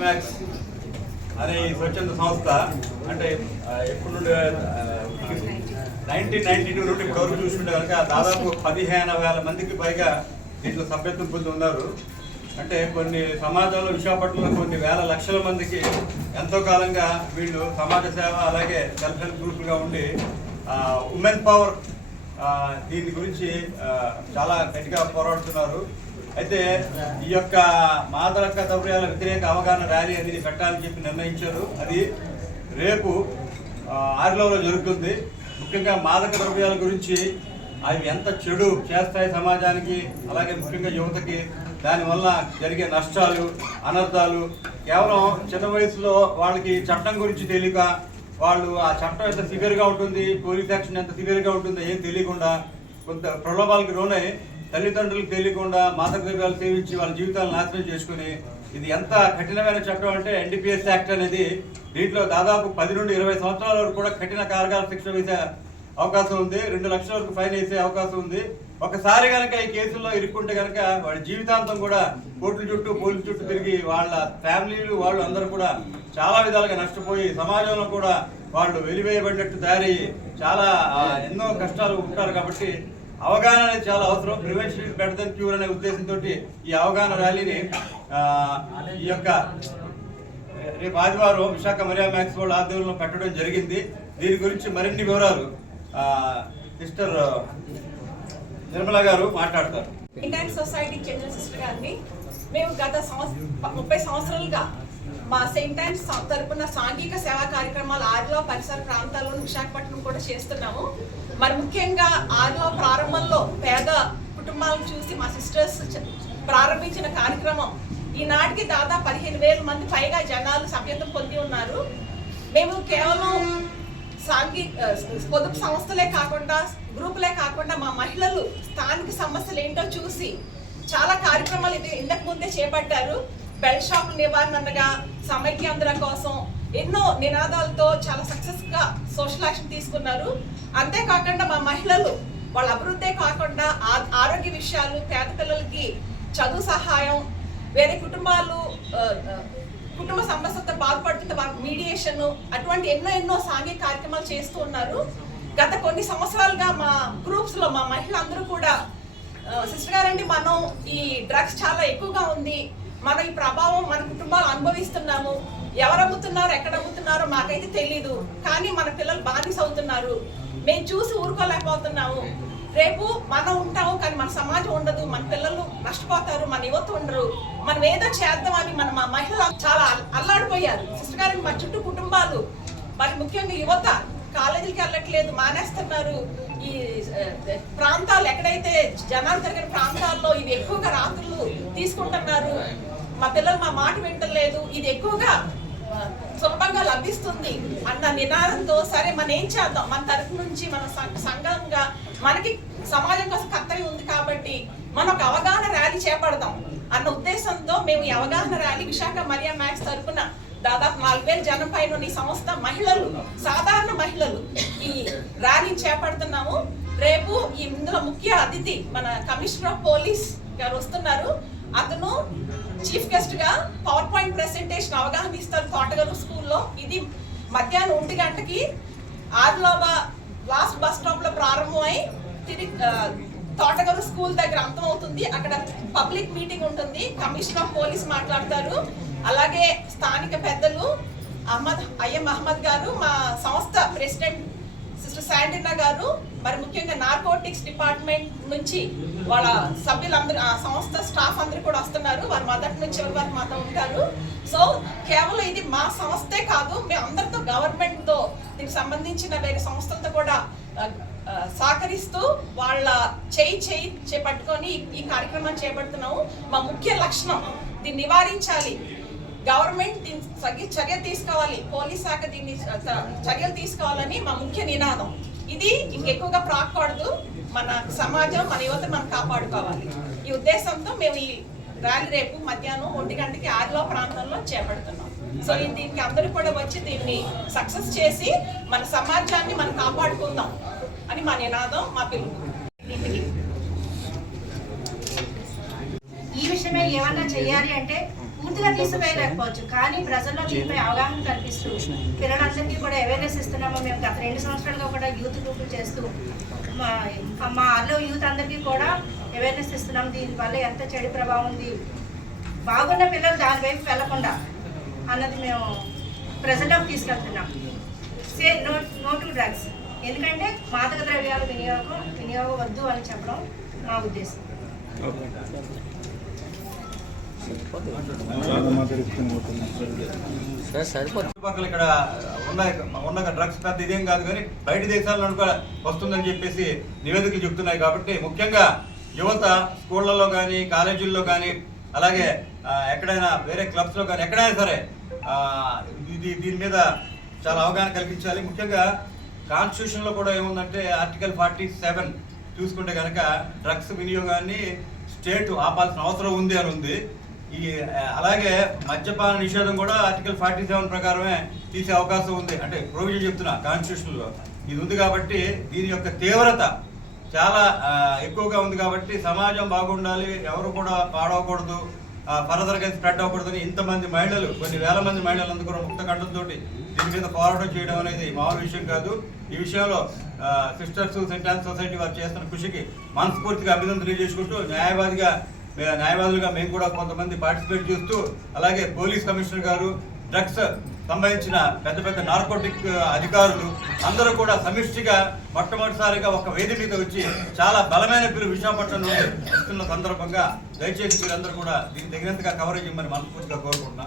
Max అనే స్వచ్ఛంద సంస్థ అంటే ఎప్పుడు నుండి నైన్టీన్ నైన్టీ టూ నుండి ఇప్పుడు వరకు చూసుకుంటే కనుక దాదాపు పదిహేను వేల మందికి పైగా దీంట్లో సభ్యత్వం పొంది ఉన్నారు. అంటే కొన్ని సమాజంలో విశాఖపట్నంలో కొన్ని వేల లక్షల మందికి ఎంతో కాలంగా వీళ్ళు సమాజ సేవ అలాగే సెల్ఫ్ హెల్ప్ గ్రూప్గా ఉండి ఉమెన్ పవర్ దీని గురించి చాలా గట్టిగా పోరాడుతున్నారు. అయితే ఈ యొక్క మాదక ద్రవ్యాల వ్యతిరేక అవగాహన ర్యాలీ అనేది పెట్టాలని చెప్పి నిర్ణయించారు. అది రేపు ఆ, ఆరులోలో జరుగుతుంది. ముఖ్యంగా మాదక ద్రవ్యాల గురించి అవి ఎంత చెడు చేస్తాయి సమాజానికి అలాగే ముఖ్యంగా యువతకి దానివల్ల జరిగే నష్టాలు అనర్థాలు కేవలం చిన్న వయసులో వాళ్ళకి చట్టం గురించి తెలియక వాళ్ళు ఆ చట్టం ఎంత సివియర్గా ఉంటుంది పోలీస్ యాక్షన్ ఎంత సివియర్గా ఉంటుందో ఏం తెలియకుండా కొంత ప్రలోభాలకు లోనై తల్లిదండ్రులకు తెలియకుండా మాదక ద్రవ్యాలు సేవించి వాళ్ళ జీవితాలను నాశనం చేసుకుని ఇది ఎంత కఠినమైన చట్టం అంటే ఎన్డీపీఎస్ యాక్ట్ అనేది దీంట్లో దాదాపు పది నుండి ఇరవై సంవత్సరాల వరకు కూడా కఠిన కారకాల శిక్ష వేసే అవకాశం ఉంది రెండు లక్షల వరకు ఫైన్ వేసే అవకాశం ఉంది. ఒకసారి కనుక ఈ కేసుల్లో ఇరుక్కుంటే కనుక వాడి జీవితాంతం కూడా కోర్టుల చుట్టూ పోలీసు చుట్టూ తిరిగి వాళ్ళ ఫ్యామిలీలు వాళ్ళు అందరూ కూడా చాలా విధాలుగా నష్టపోయి సమాజంలో కూడా వాళ్ళు వెలివేయబడినట్టు తయారయ్యి చాలా ఎన్నో కష్టాలు ఉంటారు కాబట్టి అవగాహన అనేది చాలా అవసరం. ప్రివెన్షన్ బెటర్ దెన్ క్యూర్ అనే ఉద్దేశంతో ఈ అవగాహన ర్యాలీని ఈ యొక్క రేపు ఆదివారం విశాఖ మరియా మ్యాక్స్ వాళ్ళ ఆధ్వర్యంలో పెట్టడం జరిగింది. దీని గురించి మరిన్ని వివరాలు మిస్టర్ సిస్టర్ నిర్మల గారు మాట్లాడతారు. ఇండియన్ సొసైటీకి చెందిన సిస్టర్ గారిని మేము గత సంవత్సరం ముప్పై సంవత్సరాలుగా మా సెయింట్ టైమ్స్ తరపున సాంఘిక సేవా కార్యక్రమాలు ఆరులో పరిసర ప్రాంతాల్లో విశాఖపట్నం కూడా చేస్తున్నాము. మరి ముఖ్యంగా ఆరులో ప్రారంభంలో పేద కుటుంబాలను చూసి మా సిస్టర్స్ ప్రారంభించిన కార్యక్రమం. ఈనాటికి దాదాపు పదిహేను వేల మంది పైగా జనాలు సభ్యత్వం పొంది ఉన్నారు. మేము కేవలం సాంఘి పొదుపు సంస్థలే కాకుండా గ్రూపులే కాకుండా మా మహిళలు స్థానిక సమస్యలు ఏంటో చూసి చాలా కార్యక్రమాలు ఇది ఇంతకు ముందే చేపట్టారు. బెల్ షాపుల నివారణ అనగా సమైక్యాంధ్ర కోసం ఎన్నో నినాదాలతో చాలా సక్సెస్గా సోషల్ యాక్షన్ తీసుకున్నారు. అంతేకాకుండా మా మహిళలు వాళ్ళ అభివృద్ధే కాకుండా ఆ- ఆరోగ్య విషయాలు పేద పిల్లలకి చదువు సహాయం వేరే కుటుంబాలు కుటుంబ సమస్యలతో బాధపడుతున్న వారి మీడియేషన్ అటువంటి ఎన్నో ఎన్నో సాంఘిక కార్యక్రమాలు చేస్తూ ఉన్నారు. గత కొన్ని సంవత్సరాలుగా మా గ్రూప్స్లో మా మహిళలందరూ కూడా సిస్టర్ గారండి మనం ఈ డ్రగ్స్ చాలా ఎక్కువగా ఉంది. మనం ఈ ప్రభావం మన కుటుంబాలు అనుభవిస్తున్నాము. ఎవరు అమ్ముతున్నారు ఎక్కడ అమ్ముతున్నారో మాకైతే తెలీదు. కానీ మన పిల్లలు బానిస అవుతున్నారు. మేము చూసి ఊరుకోలేకపోతున్నాము. రేపు మనం ఉంటాము కానీ మన సమాజం ఉండదు మన పిల్లలు నష్టపోతారు మన యువత ఉండరు. మనం ఏదో చేద్దామని మన మా మహిళలు చాలా అల్లాడిపోయారు. సిస్టర్ గారికి మా చుట్టూ కుటుంబాలు. మరి ముఖ్యంగా యువత కాలేజీలకి వెళ్ళట్లేదు మానేస్తున్నారు. ఈ ప్రాంతాలు ఎక్కడైతే జనాలు తిరిగిన ప్రాంతాల్లో ఇది ఎక్కువగా రాత్రులు తీసుకుంటున్నారు. మా పిల్లలు మా మాట వింటలేదు. ఇది ఎక్కువగా సులభంగా లభిస్తుంది అన్న నినాదంతో సరే మనం ఏం చేద్దాం? మన తరఫు నుంచి మన సంఘంగా మనకి సమాజం కోసం కర్తవ్యం ఉంది కాబట్టి మనం ఒక అవగాహన ర్యాలీ చేపడదాం అన్న ఉద్దేశంతో మేము ఈ అవగాహన ర్యాలీ విశాఖ మరియా మ్యాక్స్ తరఫున దాదాపు నాలుగు వేల జనం పైన ఈ సంస్థ మహిళలు సాధారణ మహిళలు ఈ ర్యాలీ చేపడుతున్నాము. రేపు ఈ ఇందులో ముఖ్య అతిథి మన కమిషనర్ ఆఫ్ పోలీస్ గారు వస్తున్నారు. అతను చీఫ్ గెస్ట్గా పవర్ పాయింట్ ప్రెసెంటేషన్ అవగాహన ఇస్తారు తోటగలు స్కూల్లో. ఇది మధ్యాహ్నం ఒంటి గంటకి ఆరులోబా లాస్ట్ బస్ స్టాప్లో ప్రారంభమై తిరిగి తోటగలు స్కూల్ దగ్గర అంతమవుతుంది అక్కడ పబ్లిక్ మీటింగ్ ఉంటుంది. కమిషనర్ ఆఫ్ పోలీస్ మాట్లాడతారు. అలాగే స్థానిక పెద్దలు అహ్మద్ అయ్యం అహ్మద్ గారు మా సంస్థ ప్రెసిడెంట్ సిస్టర్ శాండినా గారు మరి ముఖ్యంగా నార్కోటిక్స్ డిపార్ట్మెంట్ నుంచి వాళ్ళ సభ్యులందరూ ఆ సంస్థ స్టాఫ్ అందరూ కూడా వస్తున్నారు. వారు మొదటి నుంచి ఎవరి వారు మాతో ఉంటారు. సో కేవలం ఇది మా సంస్థే కాదు మేము అందరితో గవర్నమెంట్తో దీనికి సంబంధించిన వేరే సంస్థలతో కూడా సహకరిస్తూ వాళ్ళ చేయి చేయి చేపట్టుకొని ఈ కార్యక్రమం చేపడుతున్నాము. మా ముఖ్య లక్షణం దీన్ని నివారించాలి. గవర్నమెంట్ దీని చర్య తీసుకోవాలి. పోలీస్ శాఖ దీన్ని చర్యలు తీసుకోవాలని మా ముఖ్య నినాదం. ఇది ఇంకెక్కువగా ప్రాకూడదు మన సమాజం మన యువత మనం కాపాడుకోవాలి. ఈ ఉద్దేశంతో మేము ఈ ర్యాలీ రేపు మధ్యాహ్నం ఒంటి గంటకి ఆదిలో ప్రాంతంలో చేపడుతున్నాం. సో ఈ దీనికి అందరూ కూడా వచ్చి దీన్ని సక్సెస్ చేసి మన సమాజాన్ని మనం కాపాడుకుందాం అని మా నినాదం మా పిలుపు. ఈ విషయమే ఏమన్నా చేయాలి అంటే పూర్తిగా తీసివేయలేకపోవచ్చు. కానీ ప్రజల్లో దీనిపై అవగాహన కల్పిస్తూ పిల్లలందరికీ కూడా అవేర్నెస్ ఇస్తున్నాము. మేము గత రెండు సంవత్సరాలుగా కూడా యూత్ గ్రూపులు చేస్తూ మా మా ఆర్లో యూత్ అందరికీ కూడా అవేర్నెస్ ఇస్తున్నాం దీనివల్ల ఎంత చెడు ప్రభావం ఉంది. బాగున్న పిల్లలు దాని వైపు వెళ్ళకుండా అన్నది మేము ప్రజల్లోకి తీసుకెళ్తున్నాం. Say no no to drugs. ఎందుకంటే మాదక ద్రవ్యాల వినియోగం వినియోగం వద్దు అని చెప్పడం మా ఉద్దేశం. చుట్టుపక్కల ఇక్కడ ఉన్న ఉన్న డ్రగ్స్ పెద్ద ఇదేం కాదు కానీ బయట దేశాల్లో కూడా వస్తుందని చెప్పేసి నివేదికలు చెప్తున్నాయి కాబట్టి ముఖ్యంగా యువత స్కూళ్ళలో కానీ కాలేజీల్లో కానీ అలాగే ఎక్కడైనా వేరే క్లబ్స్లో కానీ ఎక్కడైనా సరే ఇది దీని మీద చాలా అవగాహన కల్పించాలి. ముఖ్యంగా కాన్స్టిట్యూషన్లో కూడా ఏముందంటే ఆర్టికల్ ఫార్టీ సెవెన్ చూసుకుంటే కనుక డ్రగ్స్ వినియోగాన్ని స్టేట్ ఆపాల్సిన అవసరం ఉంది అని ఉంది. ఈ అలాగే మద్యపాన నిషేధం కూడా ఆర్టికల్ ఫార్టీ సెవెన్ ప్రకారమే తీసే అవకాశం ఉంది. అంటే ప్రొవిజన్ చెప్తున్నా కాన్స్టిట్యూషన్లో ఇది ఉంది కాబట్టి దీని యొక్క తీవ్రత చాలా ఎక్కువగా ఉంది కాబట్టి సమాజం బాగుండాలి ఎవరు కూడా పాడవకూడదు ఫర్దర్గా స్ప్రెడ్ అవ్వకూడదని ఇంతమంది మహిళలు కొన్ని వేల మంది మహిళలు అందుకు ముక్త కంఠంతో దీని మీద పోరాటం చేయడం అనేది మామూలు విషయం కాదు. ఈ విషయంలో సిస్టర్స్ సెంట్ సొసైటీ వారు చేస్తున్న కృషికి మనస్ఫూర్తిగా అభినందన తెలియజేసుకుంటూ న్యాయవాదిగా న్యాయవాదులుగా మేము కూడా కొంతమంది పార్టిసిపేట్ చేస్తూ అలాగే పోలీస్ కమిషనర్ గారు డ్రగ్స్ సంబంధించిన పెద్ద పెద్ద నార్కోటిక్ అధికారులు అందరూ కూడా సమిష్టిగా మొట్టమొదటిసారిగా ఒక వేది మీద వచ్చి చాలా బలమైన పిలుపు విశాఖపట్నం నుండి ఇస్తున్న సందర్భంగా దయచేసి మీరందరూ కూడా దీన్ని తగినంతగా కవరేజ్ ఇవ్వమని మనస్ఫూర్తిగా కోరుకుంటున్నా.